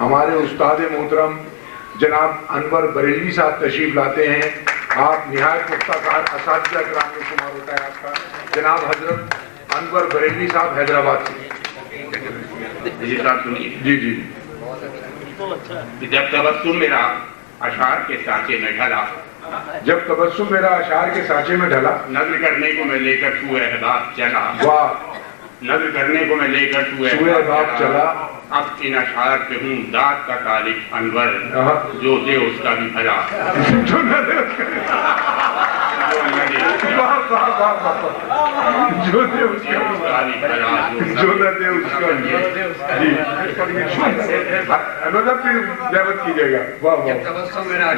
ہمارے استاد محترم جناب انور بریلوی صاحب تشریف لاتے ہیں. آپ نہایت پختہ کار اساتذہ کرام میں شمار ہوتا ہے آپ کا. جناب حضرت انور بریلوی صاحب حیدرآباد سے. جی صاحب سنیے. جی جی. جب تبسم میرا اشعار کے سانچے میں ڈھلا، جب تبسم میرا اشعار کے سانچے میں ڈھلا، نظر کرنے کو میں لے کر سوئے احباب چلا. واہ. نظر کرنے کو میں لے کر سوئے احباب چلا. اب ان اشعار پہ ہوں داد کا طالب انور، جو دے اس کا بھی بھلا. جو نہ دے اس کا بھی. واہ واہ واہ واہ. جو دے اس کا بھی بھلا، جو نہ دے اس کا بھی. جی انور پھر دعوت کیجیے گا. واہ واہ.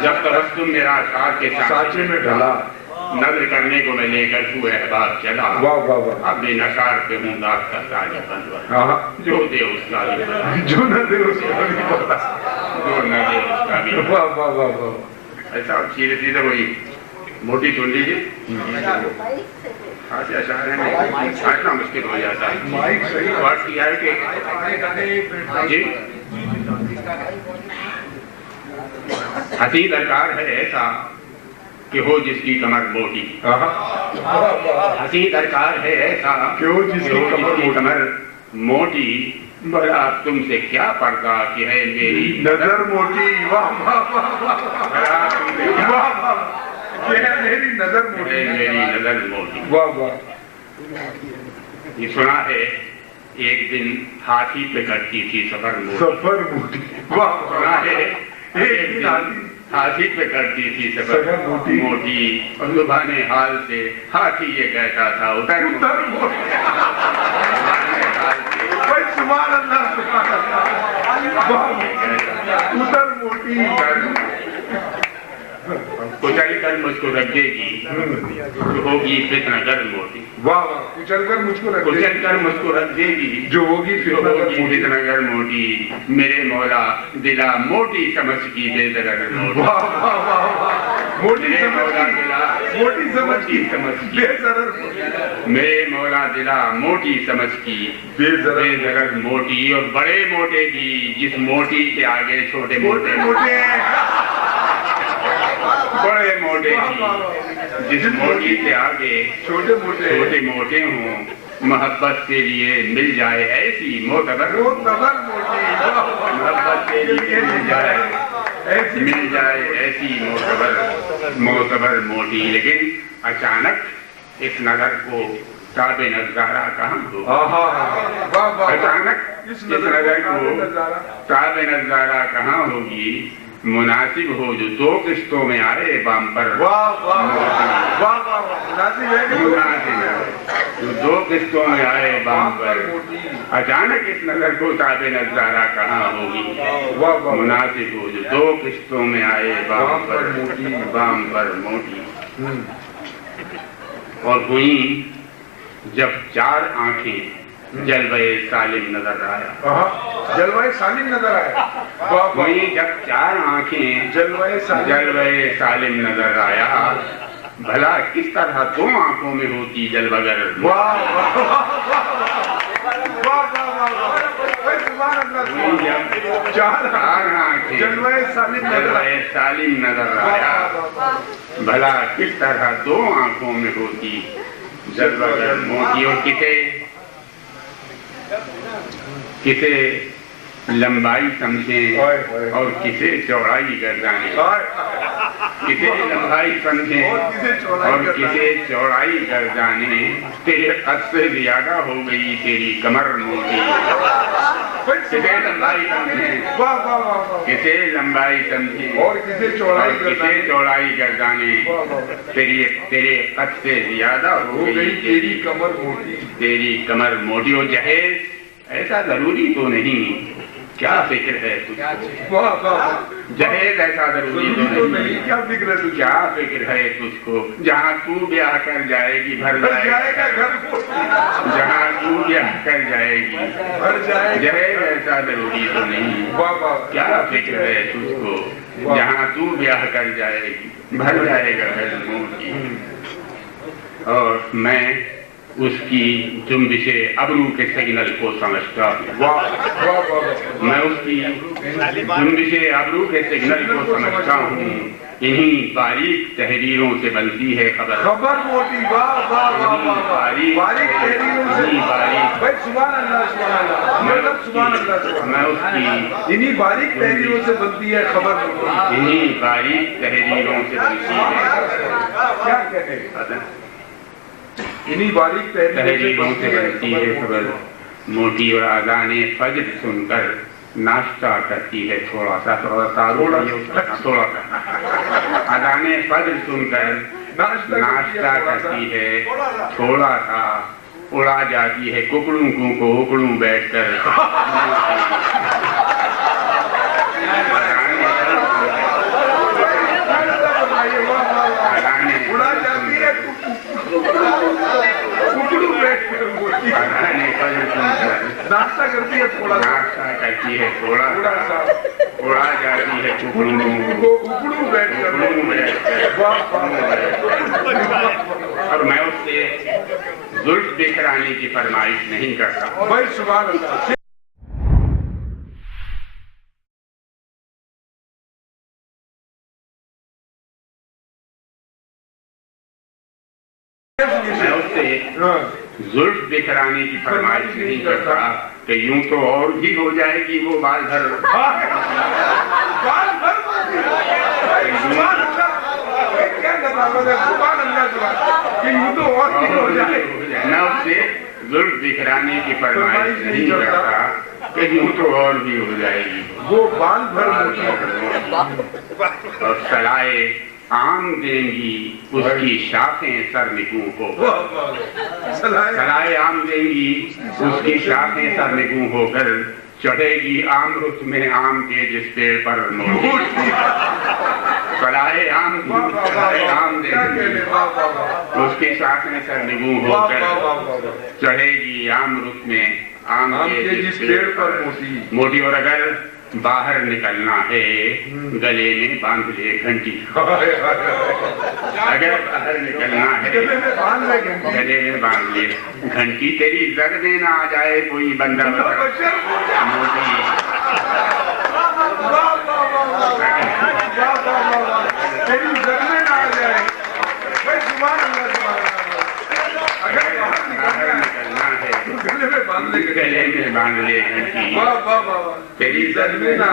جب تبسم میرا اشعار کے سانچے میں ڈھلا، نظر کرنے کو میں لے کر سوئے احباب چلا. واہ واہ واہ. اب ان اشعار پہ ہوں داد کا طالب انور، جو دے اس کا بھی بھلا. جو نہ دے اس کا بھی بھلا. جو نہ دے اس کا بھی بھلا. واہ واہ واہ واہ. ایسا سیدھے سیدھے وہی موٹی سن لیجیے. خاصے اشعار ہیں، آٹھنا مشکل ہو جاتا ہے. مائک صحیح. بات یہ ہے کہ جی ہنسی درکار ہے ایسا کہ ہو جس کی کمر موٹی. ہنسی درکار ہے ایسا کہ ہو جس کی کمر موٹی. بھلا تم سے کیا پردہ کہ ہے میری نظر موٹی. واہ واہ واہ. بھلا تم سے کیا واہ واہ. یہ ہے میری نظر ہے موٹی. میری نظر موٹی. واہ واہ. یہ سنا ہے ایک دن ہاتھی پہ کرتی تھی سفر موٹی. سفر موٹی. واہ سنا واہ. ہے ایک دن ہاتھی پہ کرتی تھی سفر موٹی. اور زبان حال سے ہاتھی یہ کہتا تھا اتر موٹی. بھائی سبحان اللہ سبحان اللہ. ادھر موٹی. کچل کر مجھ کو رکھ دے گی جو ہوگی فتنہ گر موٹی. واہ واہ. کچل کر مجھ کو رکھ دے کچل کر مجھ کو رکھ دے گی جو ہوگی جو ہوگی فتنہ گر موٹی. میرے مولا دلا موٹی سمجھ کی بے ضرر موٹی. واہ واہ واہ واہ. موٹی میرے سمجھ مولا کی. دلا موٹی سمجھ کی. کی بے ضرر موٹی. میرے مولا دلا موٹی سمجھ کی بے بے ضرر ضرر موٹی. اور بڑے موٹے کی جس موٹی کے آگے چھوٹے موٹے موٹے موٹے. بڑے موٹے کی جس موٹی کے آگے چھوٹے موٹے. چھوٹے موٹے ہوں. محبت کے لیے مل جائے ایسی معتبر معتبر موٹی. محبت کے لیے مل جائے ایسی معتبر موٹی. لیکن اچانک اس نظر کو تاب نظارہ کہاں ہوگی. اچانک اس نظر کو تاب نظارہ کہاں ہوگی. مناسب ہو جو دو قسطوں میں آئے بام پر. واہ واہ. مناسب جو دو قسطوں میں آئے بام پر. اچانک اس نظر کو تاب نظارہ کہاں ہوگی. مناسب ہو جو دو قسطوں میں آئے بام پر موٹی. اور ہوئیں جب چار آنکھیں جلوہ سالم نظر آیا. جلوہ سالم نظر آیا. ہوئیں جب چار آنکھیں جلوہ سالم نظر آیا. بھلا کس طرح دو آنکھوں میں ہوتی جلوہ گر. چار آنکھیں جلوہ سالم نظر آیا. بھلا کس طرح دو آنکھوں میں ہوتی جلوہ گر موٹی. اور کسے لمبائی سمجھیں اور کسے چوڑائی گردانے. کسے لمبائی سمجھیں اور کسے چوڑائی گردانے. تیرے قد سے زیادہ ہو گئی تیری کمر موٹی. کسے لمبائی سمجھیں کسے لمبائی سمجھیں اور کسے چوڑائی گردانے. تیرے قد سے زیادہ ہو گئی تیری کمر موٹی. تیری کمر موٹی. اور جہیز ایسا ضروری تو نہیں. کیا فکر ہے تجھ کو. جہیز ایسا ضروری تو نہیں. کیا فکر ہے تجھ. کیا فکر ہے تجھ کو. جہاں تو بیاہ کر جائے گی بھر جائے گا گھر. جہاں تو بیاہ کر جائے گی بھر جائے. جہیز ایسا ضروری تو نہیں. کیا فکر ہے تجھ کو. جہاں تو بیاہ کر جائے گی بھر جائے گا گھر موٹی. اور میں اس کی جنبش ابرو کے سگنل کو سمجھتا ہوں. میں اس کی جنبش ابرو کے سگنل کو سمجھتا ہوں. انہی باریک تحریروں سے بنتی ہے خبر. خبر موٹی. واہ واہ واہ. باریک تحریروں سے. بھائی سبحان اللہ سبحان اللہ. سبحان اللہ. میں اس کی انہی باریک تحریروں سے بنتی ہے خبر. انہی باریک تحریروں سے بنتی ہے. کیا کہتے ہیں؟ انہی باریک تحریروں سے بنتی ہے خبر. موٹی اور اذان فجر سن کر ناشتہ کرتی ہے تھوڑا سا. اذان فجر سن کر ناشتہ کرتی ہے تھوڑا سا. اڑا جاتی ہے ککڑوں کو اکڑوں بیٹھ کر. ناشتہ کرتی ہے تھوڑا سا. اڑا جاتی ہے ککڑوں کو اکڑوں بیٹھ کر. اور میں اس سے زلف بکھرانے کی فرمائش نہیں کرتا. بھائی سبحان اللہ. میں اس سے زلف بکھرانے کی فرمائش نہیں کرتا کہ یوں تو اور بھی ہو جائے گی وہ بال بھر. میں اس سے زلف بکھرانے کی فرمائش نہیں کرتا کہ یوں تو اور بھی ہو جائے گی وہ بال بھر. اور سلائے عام دیں گی اس کی شاخیں سر نگوں ہو. سلائے عام دیں گی اس کی شاخیں سر نگوں ہو کر. چڑھے گی عام رخ میں آم کے جس پیڑ پر موٹی. سلائے عام دیں گی اس کی شاخیں سر نگوں ہو کر. چڑھے گی عام رخ میں آم کے جس پیڑ پر موٹی. اور اگر باہر نکلنا ہے گلے میں باندھ لے گھنٹی. اگر باہر نکلنا ہے گلے میں باندھ لے گھنٹی. تیری زر میں نہ آ جائے کوئی بندہ موٹی. تیری زر میں نہ آ جائے. گلے میں باندھ لے گھنٹی. تیری زد میں نہ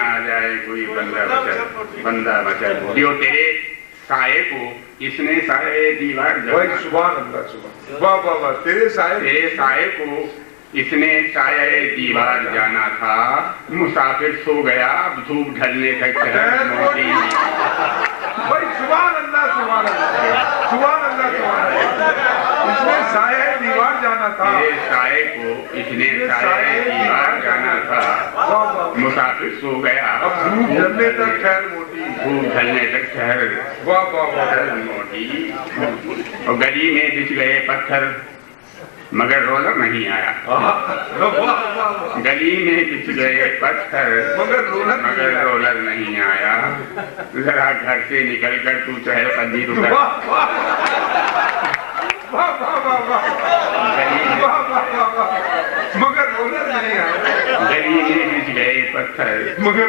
آ جائے کوئی بندہ بچا. جو تیرے سائے کو اس نے سائے دیوار سبحان اللہ. واہ واہ واہ. تیرے سائے کو اس نے سایہ دیوار جانا تھا. مسافر سو گیا اب دھوپ ڈھلنے تک موٹی. سبحان اللہ سبحان اللہ سبحان اللہ سبحان اللہ. اس نے سایہ دیوار جانا تھا. سائے کو اس نے سایہ دیوار جانا تھا. مسافر سو گیا اب دھوپ ڈھلنے تک ٹھہر موٹی. دھوپ ڈھلنے تک ٹھہر موٹی. اور گلی میں بچھ گئے پتھر مگر رولر نہیں آیا. گلی میں بچھ گئے پتھر مگر رولر نہیں آیا. ذرا گھر سے نکل کر تو چہل قدمی تو کر. مگر رولر نہیں آیا. گلی میں بچھ گئے پتھر مگر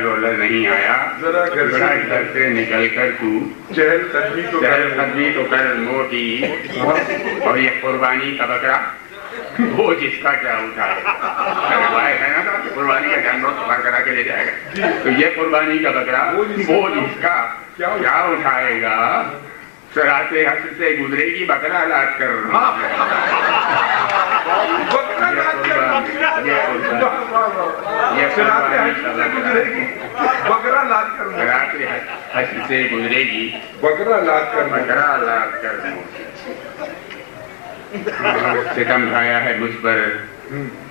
رولر نہیں آیا. ذرا گھر سے نکل کر تو چہل قدمی تو کر موٹی. اور یہ قربانی کا بکرا وہ جس کا کیا اٹھائے. ہے نا قربانی کا جانور سفر کرا کے لے جائے گا. تو یہ قربانی کا بکرا وہ جس کا کیا اٹھائے گا. سراتے حسن سے گزرے گی بکرا لاد کر. حسن سے گزرے گی بکرا لاد کر. ستم ڈھایا ہے مجھ پر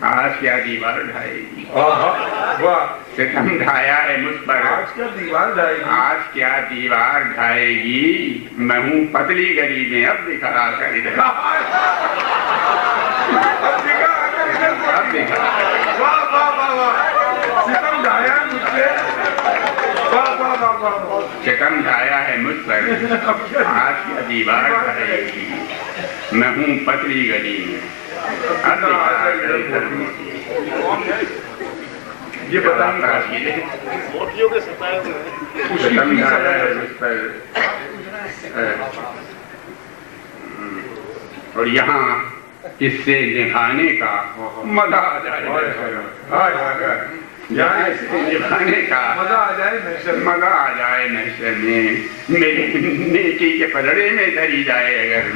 آج کیا دیوار ڈھائے گی. ستم ڈھایا ہے مجھ پر آج کیا دیوار ڈھائے گی. میں ہوں پتلی گلی میں اب دکھا کر ادھر. ستم ڈھایا مجھ سے. ستم ڈھایا ہے مجھ پر آسیہ دیوار رہے گی میں ہوں پتلی گلی میں یہ بتائیے ستم ڈھایا ہے مجھ پر اور یہاں اس سے نبھانے کا مزہ آ جائے یہاں اس سے نبھانے کا مزہ آ جائے محشر میں میری نیکی کے پلڑے میں دھری جائے اگر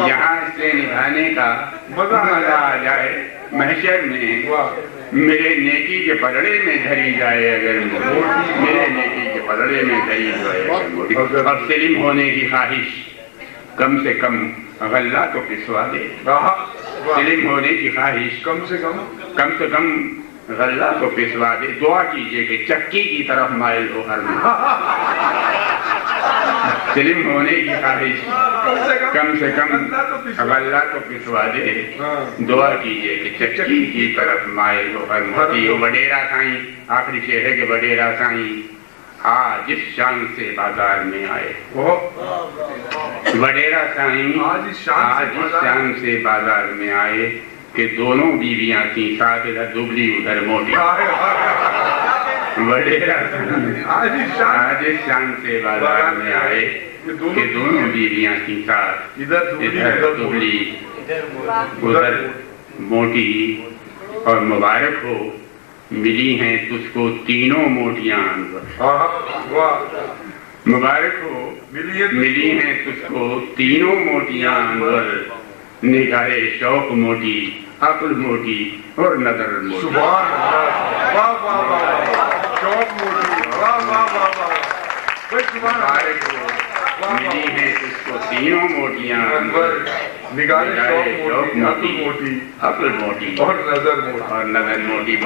یہاں اس سے نبھانے کا مزہ آ جائے محشر میں میرے نیکی کے پلڑے میں دھری جائے اگر میرے نیکی کے پلڑے میں دھری جائے اور سلم ہونے کی خواہش کم سے کم غلہ تو پسوا دے سلم ہونے کی خواہش کم سے کم غلہ تو پسوا دے دعا کیجئے کہ چکی کی طرف مائل ہو ہر میں سلم ہونے کی خواہش کم سے کم غلہ تو پسوا دے دعا کیجئے کہ چکی کی طرف مائل ہو ہر موتی وہ وڈیرا سائیں آخری شعر ہے کہ وڈیرا سائیں آج اس شان سے بازار میں آئے وڈیرا سائیں آج اس شان سے بازار میں آئے کہ دونوں بیویاں تھیں ساتھ ادھر دبلی ادھر موٹی وڈیرا آج اس شان سے بازار میں آئے کہ دونوں بیویاں تھیں ساتھ ادھر دبلی ادھر موٹی اور مبارک ہو ملی ہیں تجھ کو تینوں موٹیاں مبارک ہو ملی ہیں تجھ کو تینوں موٹیاں انور نگاہ شوق موٹی عقل موٹی اور نظر موٹی مبارک ہو ملی ہیں تجھ کو تینوں موٹیاں انور نگاہ شوق موٹی عقل موٹی اور نظر موٹی